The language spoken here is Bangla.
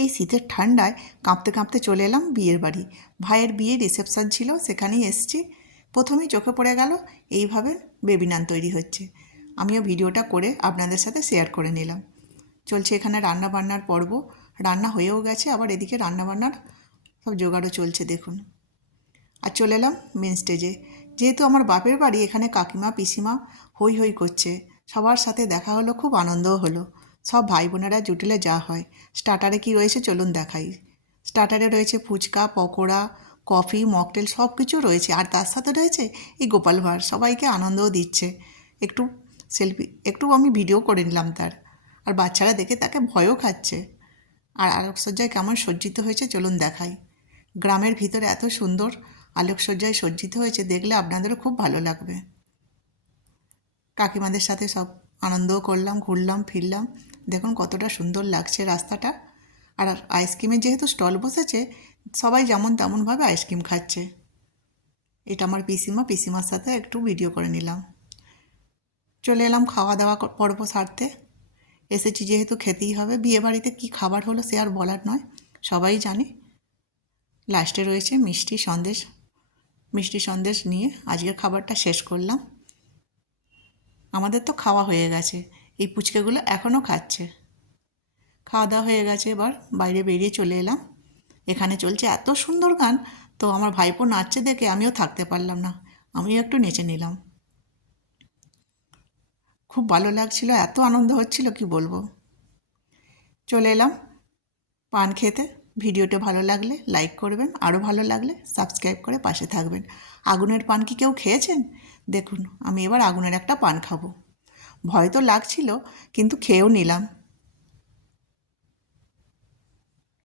এই শীতের ঠান্ডায় কাঁপতে কাঁপতে চলে এলাম বিয়ের বাড়ি। ভাইয়ের বিয়ে রিসেপশন ছিল, সেখানেই এসেছি। প্রথমেই চোখে পড়ে গেল এইভাবে বেবি নান তৈরি হচ্ছে। আমিও ভিডিওটা করে আপনাদের সাথে শেয়ার করে নিলাম। চলছে এখানে রান্না বান্নার পর্ব। রান্না হয়েও গেছে, আবার এদিকে রান্নাবান্নার সব জোগাড়ও চলছে দেখুন। আর চলে এলাম মেন স্টেজে। যেহেতু আমার বাপের বাড়ি, এখানে কাকিমা পিসিমা হই হই করছে। সবার সাথে দেখা হলো, খুব আনন্দও হলো। সব ভাই বোনেরা জুটিলে যা হয়। স্টার্টারে কি রয়েছে চলুন দেখাই। স্টার্টারে রয়েছে ফুচকা, পকোড়া, কফি, মকটেল সব কিছু রয়েছে। আর তার সাথে রয়েছে এই গোপাল ভাঁড়, সবাইকে আনন্দও দিচ্ছে। একটু একটু আমি ভিডিও করে নিলাম তার। আর বাচ্চারা দেখে তাকে ভয়ও খাচ্ছে। আর আলোকসজ্জায় কেমন সজ্জিত হয়েছে চলুন দেখাই। গ্রামের ভিতরে এত সুন্দর আলোকসজ্জায় সজ্জিত হয়েছে, দেখলে আপনাদেরও খুব ভালো লাগবে। কাকিমাদের সাথে সব আনন্দও করলাম, ঘুরলাম ফিরলাম। দেখুন কতটা সুন্দর লাগছে রাস্তাটা। আর আইসক্রিমের যেহেতু স্টল বসেছে, সবাই যেমন তেমনভাবে আইসক্রিম খাচ্ছে। এটা আমার পিসিমার সাথে একটু ভিডিও করে নিলাম। চলে এলাম খাওয়া দাওয়া পর্ব সারতে। এসেছি যেহেতু খেতেই হবে। বিয়েবাড়িতে কী খাবার হলো সে আর বলার নয়, সবাই জানে। লাস্টে রয়েছে মিষ্টি সন্দেশ নিয়ে আজকের খাবারটা শেষ করলাম। আমাদের তো খাওয়া হয়ে গেছে, এই পুচকেগুলো এখনও খাচ্ছে। খাওয়া দাওয়া হয়ে গেছে, এবার বাইরে বেরিয়ে চলে এলাম। এখানে চলছে এত সুন্দর গান, তো আমার ভাইপো নাচছে দেখে আমিও থাকতে পারলাম না, আমিও একটু নেচে নিলাম। খুব ভালো লাগছিল, এত আনন্দ হচ্ছিল কি বলবো। চলে এলাম পান খেতে। ভিডিওটা ভালো লাগলে লাইক করবেন, আরও ভালো লাগলে সাবস্ক্রাইব করে পাশে থাকবেন। আগুনের পান কি কেউ খেয়েছেন? দেখুন আমি এবার আগুনের একটা পান খাবো। ভয় তো লাগছিল, কিন্তু খেয়েও নিলাম।